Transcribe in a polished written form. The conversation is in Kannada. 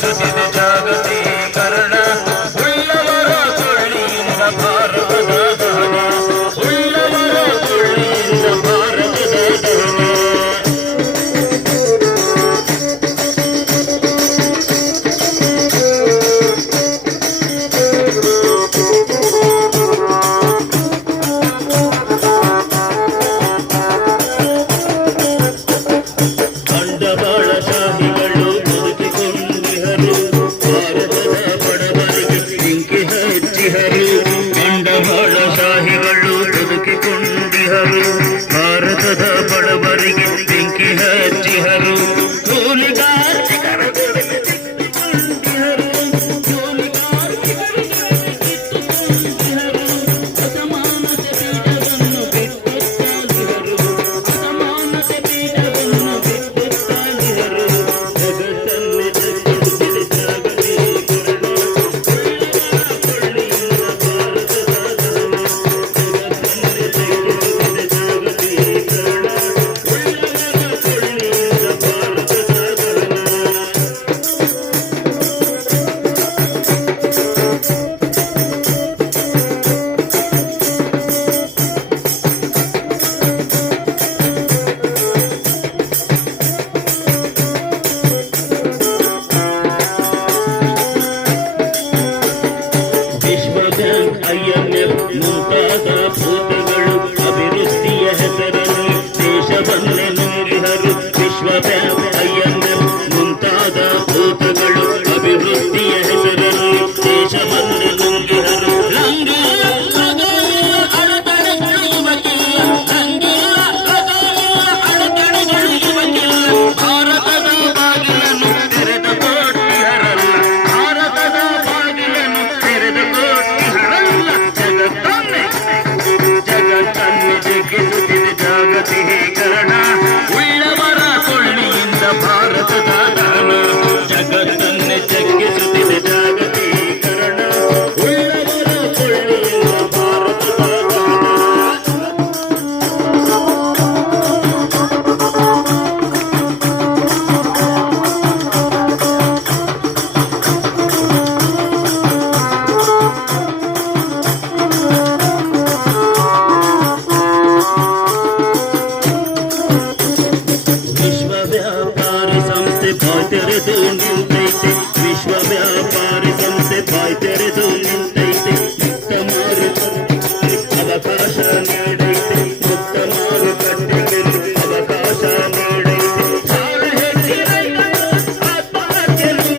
ನಡೆಸುತ್ತಿದೆ ಜಾಗತೀಕರಣ ಉಳ್ಳವರ ಕೊಳ್ಳಿಯಿಂದ ಭಾರತದ ದಹನ ಉಳ್ಳವರ ಕೊಳ್ಳಿಯಿಂದ ಭಾರತದ ದಹನ ಬಂಡವಾಳಶಾಹಿಗಳು ಬದುಕಿಕೊಂಡಿಹರು ಭಾರತದ ಬಡವರಿಗೆ ಬೆಂಕಿ ಹಚ್ಚಿಹರು ಕೂಲಿಗಾರ್ತಿಗರ ಕಿತ್ತುಕೊಂಡಿಹರು ಅಸಮಾನತೆ ಪೀಠವನ್ನು ಬಿಟ್ಟುತ್ತಾಲಿಹರು ಅಸಮಾನತೆ ಪೀಠವನ್ನು ಬಿಟ್ಟುತ್ತಾಲಿಹರು ಜಗತ್ತನ್ನೇ ತಗ್ಗಿಸಿದೆ ಜಾಗತೀಕರಣ IMF ಮುಂತಾದ ಭೂತಗಳು ಅಭಿವೃದ್ಧಿಯ ಹೆಸರಲ್ಲಿ ದೇಶವನ್ನೇ ನುಂಗಿಹರು ವಿಶ್ವ ಬ್ಯಾಂಕ್ IMF ಮುಂತಾದ ಭೂತಗಳು ಅಭಿವೃದ್ಧಿಯ ಹೆಸರು